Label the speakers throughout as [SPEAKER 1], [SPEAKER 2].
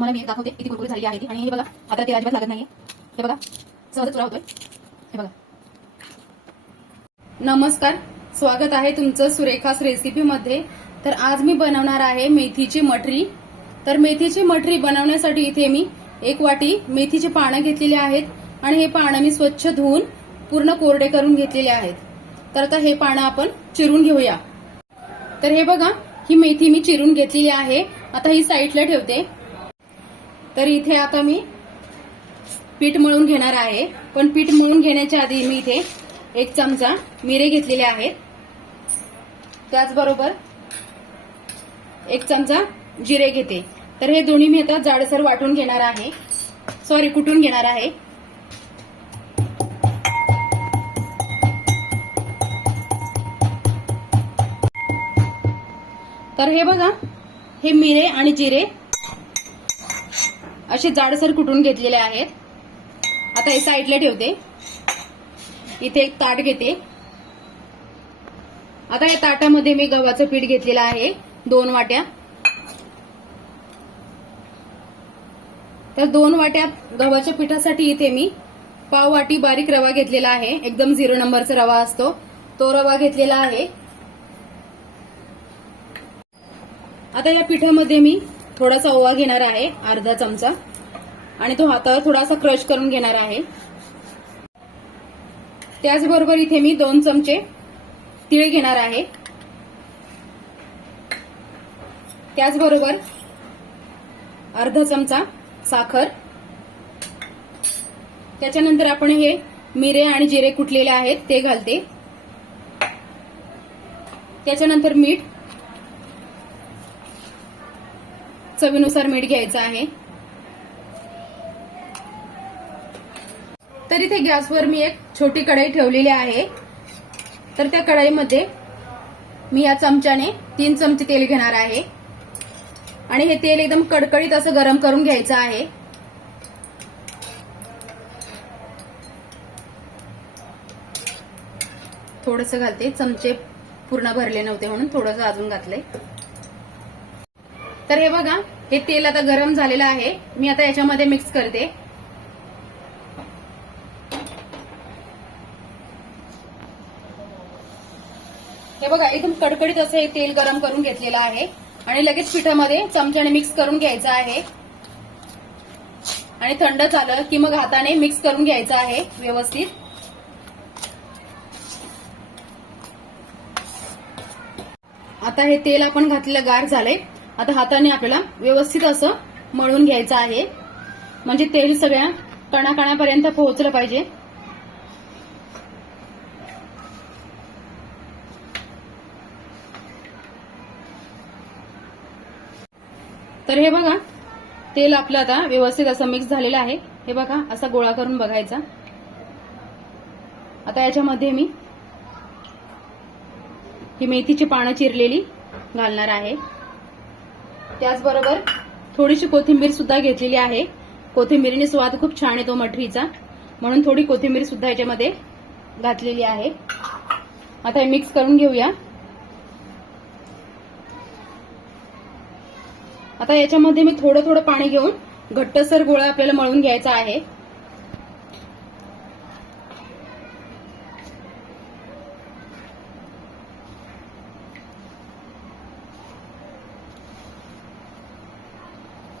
[SPEAKER 1] मला मी दाखवते किती कुरकुरी झाली आहे ती. आणि हे बघा आता ते अजिबात लागत नाहीये. हे बघा सहज चुरा होतोय हे बघा.
[SPEAKER 2] नमस्कार स्वागत आहे तुमचं सुरेखास रेसिपीमध्ये तर आज मी बनवणार आहे मेथीची मठरी तर मेथीची मठरी बनवण्यासाठी इथे मी एक वाटी मेथीची पानं घेतलेली आहेत. आणि हे पानं मी स्वच्छ धुवून पूर्ण कोरडे करून घेतलेले आहेत. तर आता हे पानं आपण चिरून घेऊया. तर हे बघा ही मेथी मी चिरून घेतलेली आहे. आता ही साईडला ठेवते. तर इथे आता मी पीठ मळून घेणार आहे. पण पीठ मळून घेण्याच्या आधी मी इथे एक चमचा मिरे घेतलेले आहेत. त्याचबरोबर एक चमचा जिरे घेते. तर हे दोन्ही मी आता जाडसर वाटून घेणार आहे. सॉरी कुटून घेणार आहे. तर हे बघा हे मिरे आणि जिरे असे जाडसर कुटून घेतलेले आहेत. आता हे साईडला ठेवते. इथे एक ताट घेते. आता या ताटामध्ये मी गव्हाचं पीठ घेतलेलं आहे. दोन वाट्या. तर दोन वाट्या गव्हाच्या पिठासाठी इथे मी पाव वाटी बारीक रवा घेतलेला आहे. एकदम झिरो नंबरचा रवा असतो. तो रवा घेतलेला आहे. आता या पिठामध्ये मी थोडासा ओवा घेणार आहे अर्धा चमचा. आणि तो हातावर थोडासा क्रश करून घेणार आहे. त्याचबरोबर इथे मी दोन चमचे तिळ घेणार आहे. त्याचबरोबर अर्धा चमचा साखर. त्याच्यानंतर आपण हे मिरे आणि जिरे कुटलेले आहेत ते घालते. त्याच्यानंतर मीठ. चवीनुसार मीठ घ्यायचं आहे. तर इथे गॅसवर मी एक छोटी कढई ठेवलेली आहे. तर त्या कढईमध्ये मी या चमच्याने तीन चमचे तेल घेणार आहे. आणि हे तेल एकदम कडकडीत असं गरम करून घ्यायचं आहे. थोडस घालते. चमचे पूर्ण भरले नव्हते म्हणून थोडंसं अजून घातलंय. तर हे बघा हे तेल आता गरम झालेलं आहे. मी आता याच्यामध्ये मिक्स करते. हे बघा एकदम कडकडीत असं हे तेल गरम करून घेतलेलं आहे. आणि लगेच पिठामध्ये चमच्याने मिक्स करून घ्यायचं आहे. आणि थंड झालं की मग हाताने मिक्स करून घ्यायचं आहे व्यवस्थित. आता हे तेल आपण घातलेलं गार झालंय. आता हाताने आपल्याला व्यवस्थित असं मळून घ्यायचं आहे. म्हणजे तेल सगळ्या कणाकणापर्यंत पोहोचलं पाहिजे. तर हे बघा तेल आपलं आता व्यवस्थित असं मिक्स झालेलं आहे. हे बघा असा गोळा करून बघायचा. आता याच्यामध्ये मी ही मेथीची पानं चिरलेली घालणार आहे. त्याचबरोबर थोडीशी कोथिंबीर सुद्धा घेतलेली आहे. कोथिंबीरीने स्वाद खूप छान येतो मठरीचा म्हणून थोडी कोथिंबीर सुद्धा याच्यामध्ये घातलेली आहे. आता हे मिक्स करून घेऊया. आता याच्यामध्ये मी थोडं थोडं पाणी घेऊन घट्टसर गोळा आपल्याला मळून घ्यायचा आहे.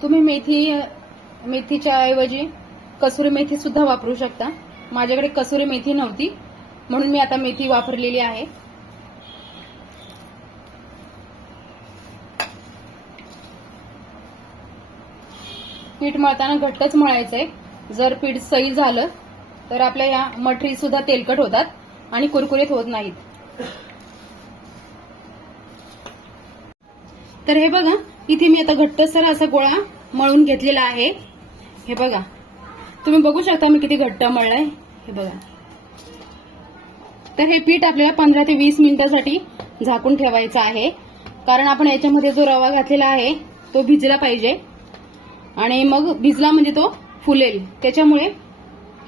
[SPEAKER 2] तुम्ही मेथी मेथीच्या ऐवजी कसुरी मेथी सुद्धा वापरू शकता. माझ्याकडे कसुरी मेथी नव्हती म्हणून मी आता मेथी वापरलेली आहे. पीठ मळताना घट्टच मळायचंय. जर पीठ सई झालं तर आपल्या या मठरी सुद्धा तेलकट होतात आणि कुरकुरीत होत नाहीत. तर हे बघा इथे मी आता घट्टसर असा गोळा मळून घेतलेला आहे. हे बघा. तुम्ही बघू शकता मी किती घट्ट मळलाय. हे बघा. तर हे पीठ आपल्याला पंधरा ते वीस मिनिटासाठी झाकून ठेवायचं आहे. कारण आपण याच्यामध्ये जो रवा घातलेला आहे तो भिजला पाहिजे. आणि मग भिजला म्हणजे तो फुलेल. त्याच्यामुळे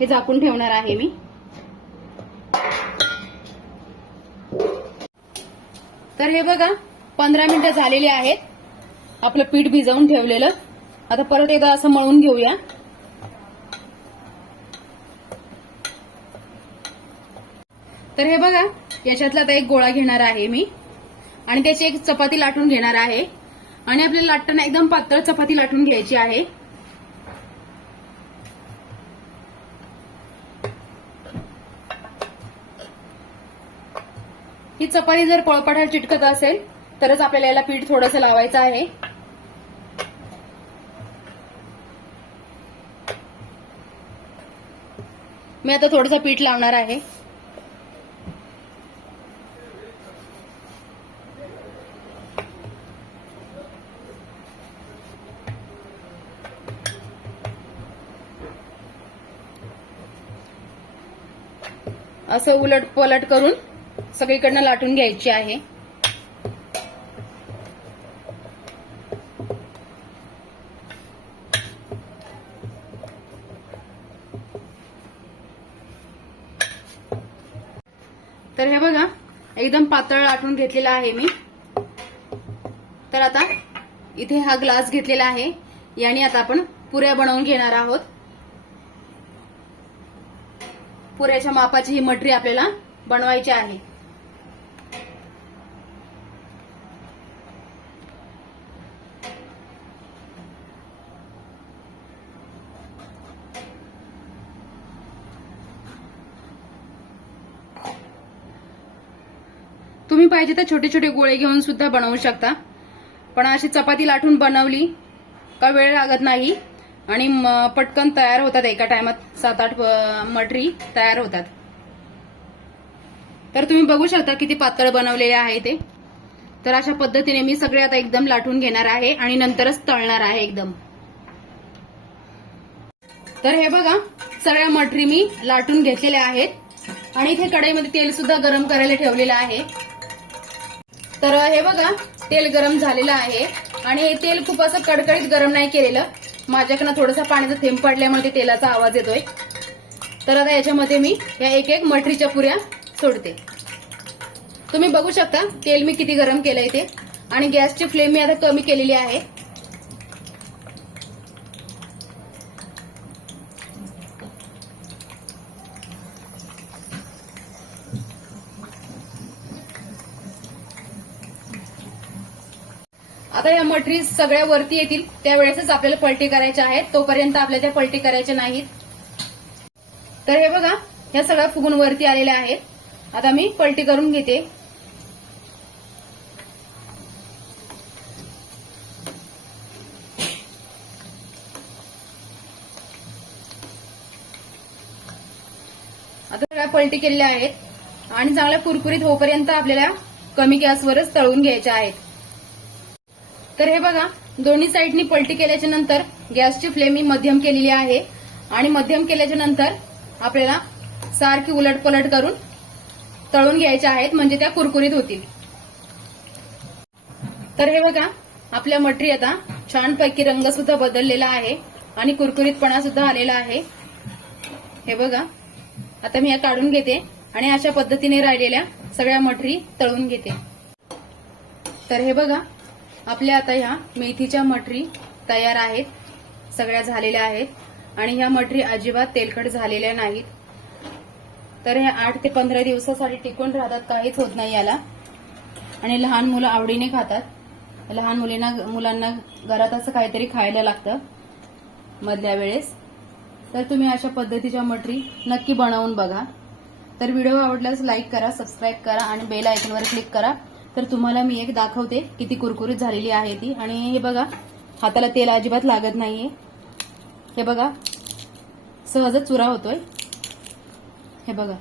[SPEAKER 2] हे झाकून ठेवणार आहे मी. तर हे बघा पंधरा मिनिटं झालेली आहेत. आपलं पीठ भिजवून ठेवलेलं. आता परत एकदा असं मळून घेऊया. तर हे बघा याच्यातला आता एक गोळा घेणार आहे मी. आणि त्याची एक चपाती लाटून घेणार आहे. आणि आपल्याला लाटताना एकदम पातळ चपाती लाटून घ्यायची आहे. ही चपाती जर पळपाटाला चिटकत असेल तरच आपल्याला याला पीठ थोडंसं लावायचं आहे. मी आता थोडंसं पीठ लावणार आहे. असं उलट पलट करून सगळीकडनं लाटून घ्यायची आहे. एकदम पातळ लाटून घेतलेला आहे मी. तर आता इथे हा ग्लास घेतलेला आहे. याने आता आपण पुऱ्या बनवून घेणार आहोत. पुऱ्याच्या मापाची ही मटरी आपल्याला बनवायची आहे. तुम्ही पाहिजे तर छोटे छोटे गोळे घेऊन सुद्धा बनवू शकता. पण अशी चपाती लाटून बनवली का वेळ लागत नाही. आणि पटकन तयार होतात एका टायमात. सात आठ मटरी तयार होतात. तर तुम्ही बघू शकता किती पातळ बनवलेले आहे ते. तर अशा पद्धतीने मी सगळे आता एकदम लाटून घेणार आहे आणि नंतरच तळणार आहे एकदम. तर हे बघा सगळ्या मटरी मी लाटून घेतलेल्या आहेत. आणि इथे कढईमध्ये तेल सुद्धा गरम करायला ठेवलेलं आहे. तर हे बघा तेल गरम झालेलं आहे. आणि हे तेल खूप असं कडकडीत गरम नाही केलेलं. माझ्याकडनं थोडंसं पाण्याचा थेंब पडल्यामुळे ते तेलाचा आवाज येतोय. तर आता याच्यामध्ये मी या एक एक मठरीच्या पुऱ्या सोडते. तुम्ही बघू शकता तेल मी किती गरम केलंय ते. आणि गॅसची फ्लेम मी आता कमी केलेली आहे. आता या मटरी सगळ्या वरती येतील त्यावेळेसच आपल्याला पलटी करायच्या आहेत. तोपर्यंत आपल्याला त्या पलटी करायच्या नाहीत. तर हे बघा ह्या सगळ्या फुगून वरती आलेल्या आहेत. आता मी पलटी करून घेते. आता सगळ्या पलटी केलेल्या आहेत. आणि चांगल्या कुरकुरीत होपर्यंत आपल्याला कमी गॅसवरच तळून घ्यायच्या आहेत. तर हे बघा दोन्ही साईडनी पलटी केल्याच्यानंतर गॅसची फ्लेम ही मध्यम केलेली आहे. आणि मध्यम केल्याच्यानंतर आपल्याला सारखी उलट पलट करून तळून घ्यायच्या आहेत म्हणजे त्या कुरकुरीत होतील. तर हे बघा आपल्या मटरी आता छानपैकी रंग सुद्धा बदललेला आहे आणि कुरकुरीतपणा सुद्धा आलेला आहे. हे बघा आता मी या काढून घेते आणि अशा पद्धतीने राहिलेल्या सगळ्या मटरी तळून घेते. तर हे बघा आपल्या आता ह्या मेथीच्या मटरी तयार आहेत सगळ्या झालेल्या आहेत आणि ह्या मटरी अजिबात तेलकट झालेल्या नाहीत. तर ह्या आठ ते पंधरा दिवसासाठी टिकून राहतात काहीच होत नाही याला. आणि लहान मुलं आवडीने खातात. लहान मुलींना मुलांना घरात असं काहीतरी खायला लागतं मधल्या वेळेस. तर तुम्ही अशा पद्धतीच्या मटरी नक्की बनवून बघा. तर व्हिडिओ आवडल्यास लाईक करा सबस्क्राईब करा आणि बेल आयकॉनवर क्लिक करा. तर तुम्हाला मी एक दाखवते किती कुरकुरीत झालेली आहे ती. आणि हे बघा हाताला तेल अजिबात लागत नाहीये. हे बघा सहजच चुरा होतोय. हे बघा.